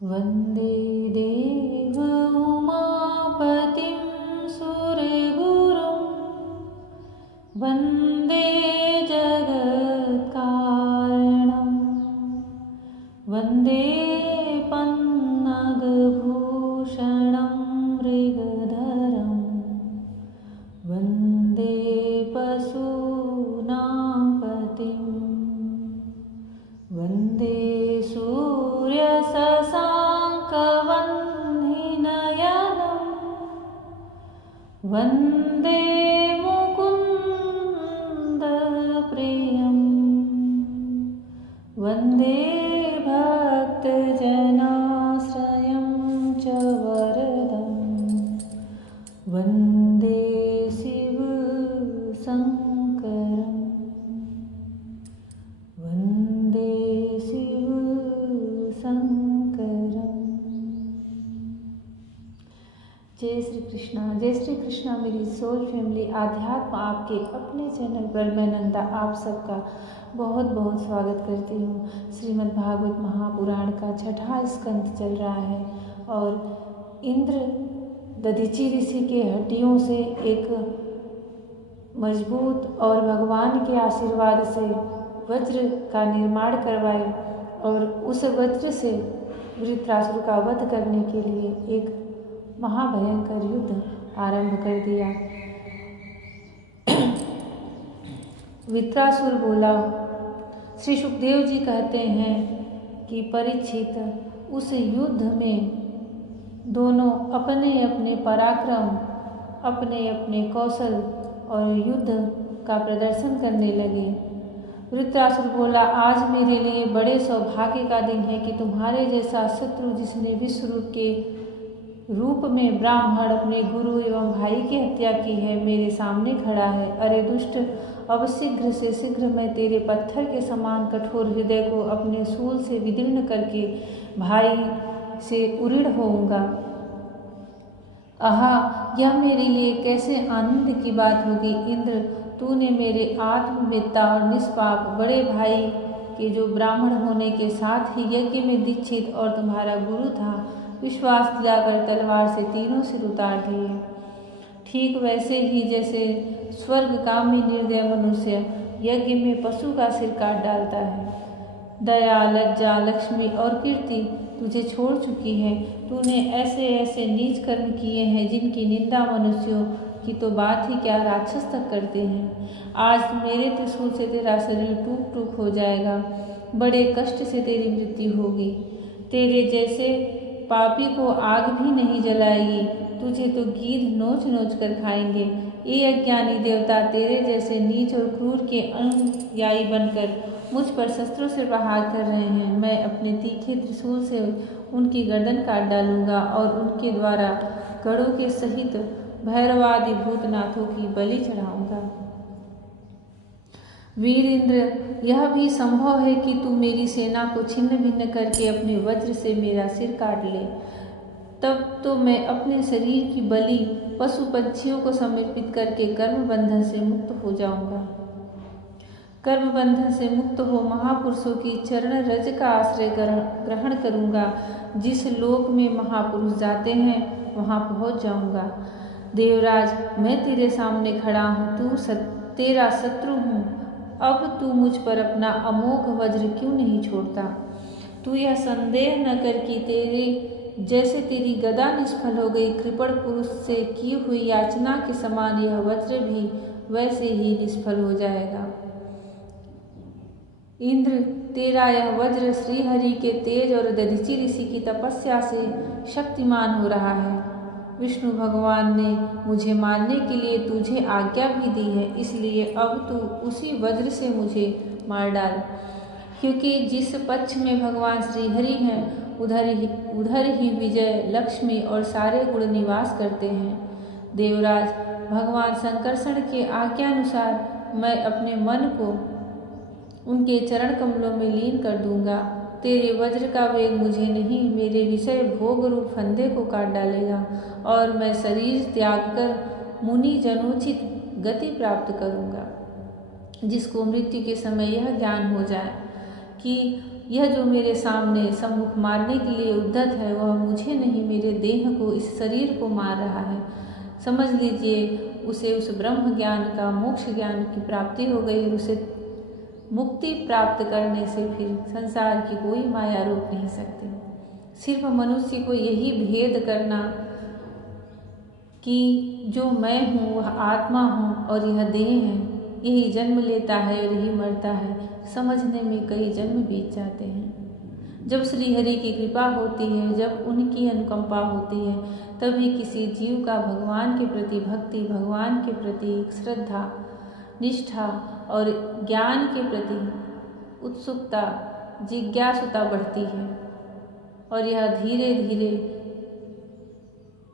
वन्दे देव उमापतिं सुरगुरुं वन्दे जगत्कारणं वन्दे पन्नगभूषणं मृगधरं वन्दे पशूनां पतिं वन्दे सूर्यशशाङ्कवह्निनयनं वन्दे मुकुन्दप्रियं वन्दे भक्तजनाश्रयं च वरदं वन्दे शिवशङ्करं वन्दे शिवशङ्करम्। जय श्री कृष्णा मेरी सोल फैमिली आध्यात्म आपके अपने चैनल पर मैं नंदा आप सबका बहुत बहुत स्वागत करती हूँ। श्रीमद् भागवत महापुराण का छठा स्कंद चल रहा है और इंद्र दधीचि ऋषि के हड्डियों से एक मजबूत और भगवान के आशीर्वाद से वज्र का निर्माण करवाए और उस वज्र से वृत्रासुर का वध करने के लिए एक महाभयंकर युद्ध आरंभ कर दिया। वृत्रासुर बोला। श्री सुखदेव जी कहते हैं कि परीक्षित उस युद्ध में दोनों अपने अपने पराक्रम अपने अपने कौशल और युद्ध का प्रदर्शन करने लगे। वृत्रासुर बोला, आज मेरे लिए बड़े सौभाग्य का दिन है कि तुम्हारे जैसा शत्रु जिसने विश्वरूप के रूप में ब्राह्मण अपने गुरु एवं भाई की हत्या की है मेरे सामने खड़ा है। अरे दुष्ट, अब शीघ्र से शीघ्र मैं तेरे पत्थर के समान कठोर हृदय को अपने शूल से विदीर्ण करके भाई से उरीढ़ होऊंगा। आहा, यह मेरे लिए कैसे आनंद की बात होगी। इंद्र, तूने मेरे आत्मवेत्ता और निष्पाप बड़े भाई के जो ब्राह्मण होने के साथ ही यज्ञ में दीक्षित और तुम्हारा गुरु था विश्वास दिलाकर तलवार से तीनों सिर उतार दिए। ठीक वैसे ही जैसे स्वर्गकामी निर्दय मनुष्य यज्ञ में पशु का सिर काट डालता है। दया, लज्जा, लक्ष्मी और कीर्ति तुझे छोड़ चुकी है। तूने ऐसे ऐसे नीच कर्म किए हैं जिनकी निंदा मनुष्यों की तो बात ही क्या राक्षस तक करते हैं। आज मेरे त्रिशूल से तेरा शरीर टूट टूट हो जाएगा, बड़े कष्ट से तेरी मृत्यु होगी। तेरे जैसे पापी को आग भी नहीं जलाएगी, तुझे तो गीध नोच नोच कर खाएंगे। ये अज्ञानी देवता तेरे जैसे नीच और क्रूर के अनुयायी बनकर मुझ पर शस्त्रों से प्रहार कर रहे हैं। मैं अपने तीखे त्रिशूल से उनकी गर्दन काट डालूंगा और उनके द्वारा गढ़ों के सहित भैरवादि भूतनाथों की बलि चढ़ाऊंगा। वीर इंद्र, यह भी संभव है कि तू मेरी सेना को छिन्न भिन्न करके अपने वज्र से मेरा सिर काट ले। तब तो मैं अपने शरीर की बलि पशु पक्षियों को समर्पित करके कर्म बंधन से मुक्त हो जाऊंगा। कर्म बंधन से मुक्त हो महापुरुषों की चरण रज का आश्रय ग्रहण करूंगा। जिस लोक में महापुरुष जाते हैं वहां पहुंच जाऊंगा। देवराज, मैं तेरे सामने खड़ा हूँ, तेरा शत्रु हूँ। अब तू मुझ पर अपना अमोघ वज्र क्यों नहीं छोड़ता। तू यह संदेह न कर कि तेरे जैसे तेरी गदा निष्फल हो गई, कृपण पुरुष से की हुई याचना के समान यह वज्र भी वैसे ही निष्फल हो जाएगा। इंद्र, तेरा यह वज्र श्रीहरि के तेज और दधीचि ऋषि की तपस्या से शक्तिमान हो रहा है। विष्णु भगवान ने मुझे मारने के लिए तुझे आज्ञा भी दी है, इसलिए अब तू उसी वज्र से मुझे मार डाल। क्योंकि जिस पक्ष में भगवान श्रीहरि हैं उधर ही विजय, लक्ष्मी और सारे गुण निवास करते हैं। देवराज, भगवान संकर्षण के आज्ञानुसार मैं अपने मन को उनके चरण कमलों में लीन कर दूंगा। तेरे वज्र का वेग मुझे नहीं, मेरे विषय भोग रूप फंदे को काट डालेगा और मैं शरीर त्याग कर मुनि जनोचित गति प्राप्त करूंगा। जिसको मृत्यु के समय यह ज्ञान हो जाए कि यह जो मेरे सामने सम्मुख मारने के लिए उद्यत है वह मुझे नहीं, मेरे देह को, इस शरीर को मार रहा है। समझ लीजिए उसे उस ब्रह्म ज्ञान का, मोक्ष ज्ञान की प्राप्ति हो गई। उसे मुक्ति प्राप्त करने से फिर संसार की कोई माया रोक नहीं सकती। सिर्फ मनुष्य को यही भेद करना कि जो मैं हूँ वह आत्मा हूँ और यह देह है, यही जन्म लेता है और यही मरता है, समझने में कई जन्म बीत जाते हैं। जब श्री हरि की कृपा होती है, जब उनकी अनुकंपा होती है, तभी किसी जीव का भगवान के प्रति भक्ति, भगवान के प्रति श्रद्धा, निष्ठा और ज्ञान के प्रति उत्सुकता, जिज्ञासुता बढ़ती है और यह धीरे धीरे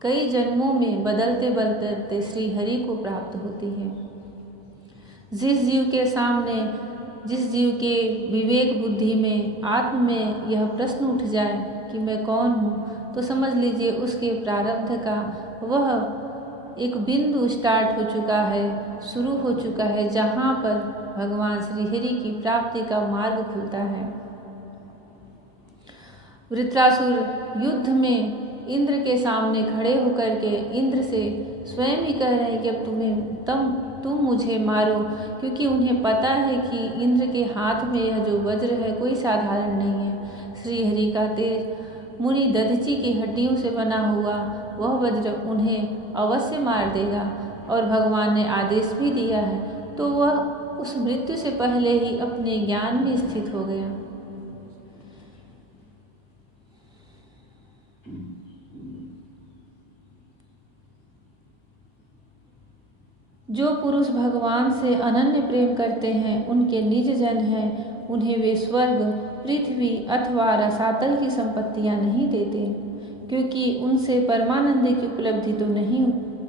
कई जन्मों में बदलते बदलते श्री हरि को प्राप्त होती है। जिस जीव के सामने, जिस जीव के विवेक बुद्धि में, आत्म में यह प्रश्न उठ जाए कि मैं कौन हूँ, तो समझ लीजिए उसके प्रारब्ध का वह एक बिंदु स्टार्ट हो चुका है, शुरू हो चुका है, जहाँ पर भगवान श्री हरि की प्राप्ति का मार्ग खुलता है। वृत्रासुर युद्ध में इंद्र के सामने खड़े होकर के इंद्र से स्वयं ही कह रहे हैं कि अब तुम मुझे मारो, क्योंकि उन्हें पता है कि इंद्र के हाथ में यह जो वज्र है कोई साधारण नहीं है। श्री हरि का तेज मुनि दधीचि की हड्डियों से बना हुआ वह वज्र उन्हें अवश्य मार देगा और भगवान ने आदेश भी दिया है, तो वह उस मृत्यु से पहले ही अपने ज्ञान में स्थित हो गया। जो पुरुष भगवान से अनन्य प्रेम करते हैं, उनके निज जन हैं, उन्हें वे स्वर्ग, पृथ्वी अथवा रसातल की संपत्तियां नहीं देते, क्योंकि उनसे परमानंद की उपलब्धि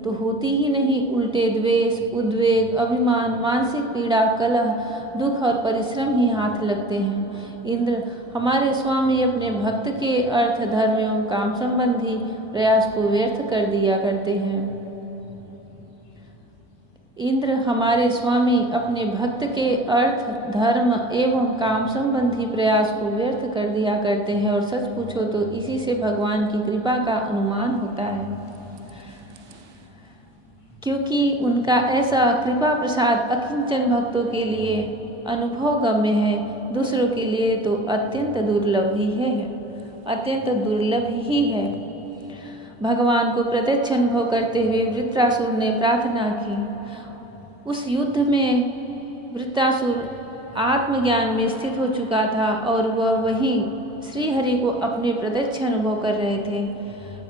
तो होती ही नहीं, उल्टे द्वेष, उद्वेग, अभिमान, मानसिक पीड़ा, कलह, दुख और परिश्रम ही हाथ लगते हैं। इंद्र हमारे स्वामी अपने भक्त के अर्थ, धर्म एवं काम संबंधी प्रयास को व्यर्थ कर दिया करते हैं। इंद्र हमारे स्वामी अपने भक्त के अर्थ, धर्म एवं काम संबंधी प्रयास को व्यर्थ कर दिया करते हैं और सच पूछो तो इसी से भगवान की कृपा का अनुमान होता है, क्योंकि उनका ऐसा कृपा प्रसाद अकिंचन भक्तों के लिए अनुभव गम्य है, दूसरों के लिए तो अत्यंत दुर्लभ ही है, अत्यंत दुर्लभ ही है। भगवान को प्रत्यक्ष अनुभव करते हुए वृत्रासुर ने प्रार्थना की। उस युद्ध में वृत्रासुर आत्मज्ञान में स्थित हो चुका था और वह वहीं श्री हरि को अपने प्रत्यक्ष अनुभव कर रहे थे।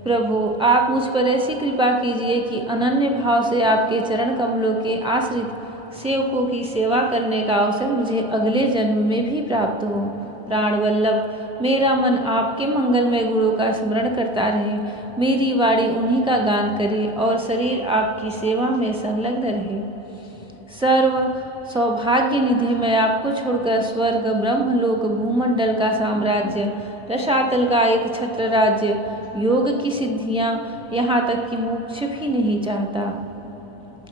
प्रभु, आप मुझ पर ऐसी कृपा कीजिए कि अनन्य भाव से आपके चरण कमलों के आश्रित सेवकों की सेवा करने का अवसर मुझे अगले जन्म में भी प्राप्त हो। प्राण वल्लभ, मेरा मन आपके मंगलमय गुणों का स्मरण करता रहे, मेरी वाणी उन्हीं का गान करे और शरीर आपकी सेवा में संलग्न रहे। सर्व सौभाग्य निधि, मैं आपको छोड़कर स्वर्ग, ब्रह्मलोक, भूमंडल का साम्राज्य, रसातल का एक छत्र राज्य, योग की सिद्धियां, यहाँ तक कि मोक्ष भी नहीं चाहता।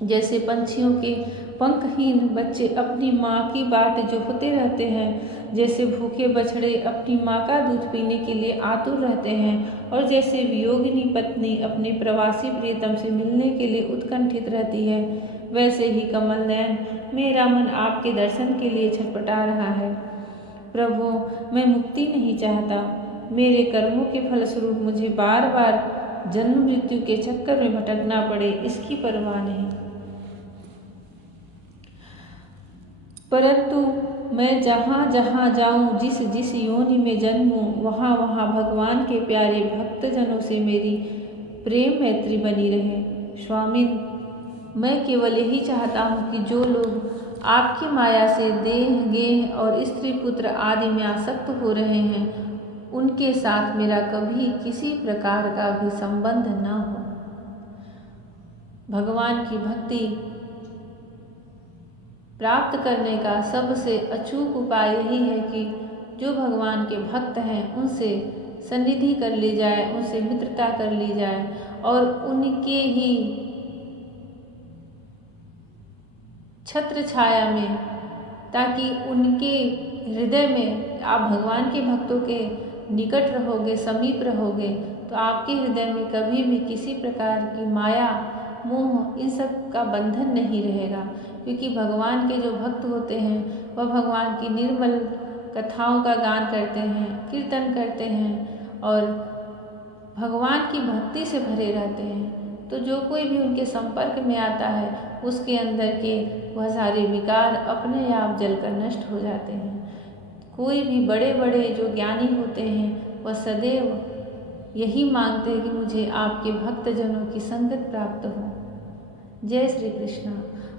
जैसे पंछियों के पंखहीन बच्चे अपनी माँ की बाट जोहते रहते हैं, जैसे भूखे बछड़े अपनी माँ का दूध पीने के लिए आतुर रहते हैं, और जैसे वियोगिनी पत्नी अपने प्रवासी प्रियतम से मिलने के लिए उत्कंठित रहती है, वैसे ही कमल नयन मेरा मन आपके दर्शन के लिए छटपटा रहा है। प्रभु, मैं मुक्ति नहीं चाहता, मेरे कर्मों के फलस्वरूप मुझे बार बार जन्म मृत्यु के चक्कर में भटकना पड़े, इसकी परवाह नहीं। परंतु मैं जहाँ जहाँ जाऊँ, जिस जिस योनि में जन्मूँ, वहाँ वहाँ भगवान के प्यारे भक्तजनों से मेरी प्रेम मैत्री बनी रहे। स्वामी, मैं केवल यही चाहता हूँ कि जो लोग आपकी माया से देह, गेह और स्त्री पुत्र आदि में आसक्त हो रहे हैं, उनके साथ मेरा कभी किसी प्रकार का भी संबंध न हो। भगवान की भक्ति प्राप्त करने का सबसे अचूक उपाय यही है कि जो भगवान के भक्त हैं उनसे सन्निधि कर ली जाए, उनसे मित्रता कर ली जाए और उनके ही छत्र छाया में, ताकि उनके हृदय में आप भगवान के भक्तों के निकट रहोगे, समीप रहोगे, तो आपके हृदय में कभी भी किसी प्रकार की माया, मोह, इन सब का बंधन नहीं रहेगा। क्योंकि भगवान के जो भक्त होते हैं वह भगवान की निर्मल कथाओं का गान करते हैं, कीर्तन करते हैं और भगवान की भक्ति से भरे रहते हैं। तो जो कोई भी उनके संपर्क में आता है उसके अंदर के वह सारे विकार अपने आप जलकर नष्ट हो जाते हैं। कोई भी बड़े बड़े जो ज्ञानी होते हैं वह सदैव यही मांगते हैं कि मुझे आपके भक्तजनों की संगत प्राप्त हो। जय श्री कृष्ण।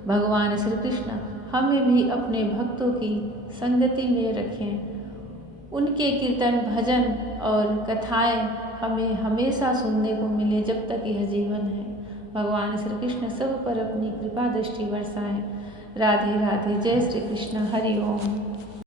भगवान श्री कृष्ण हमें भी अपने भक्तों की संगति में रखें। उनके कीर्तन, भजन और कथाएं हमें हमेशा सुनने को मिले जब तक यह जीवन है। भगवान श्री कृष्ण सब पर अपनी कृपा दृष्टि बरसाएं। राधे राधे। जय श्री कृष्ण। हरि ओम।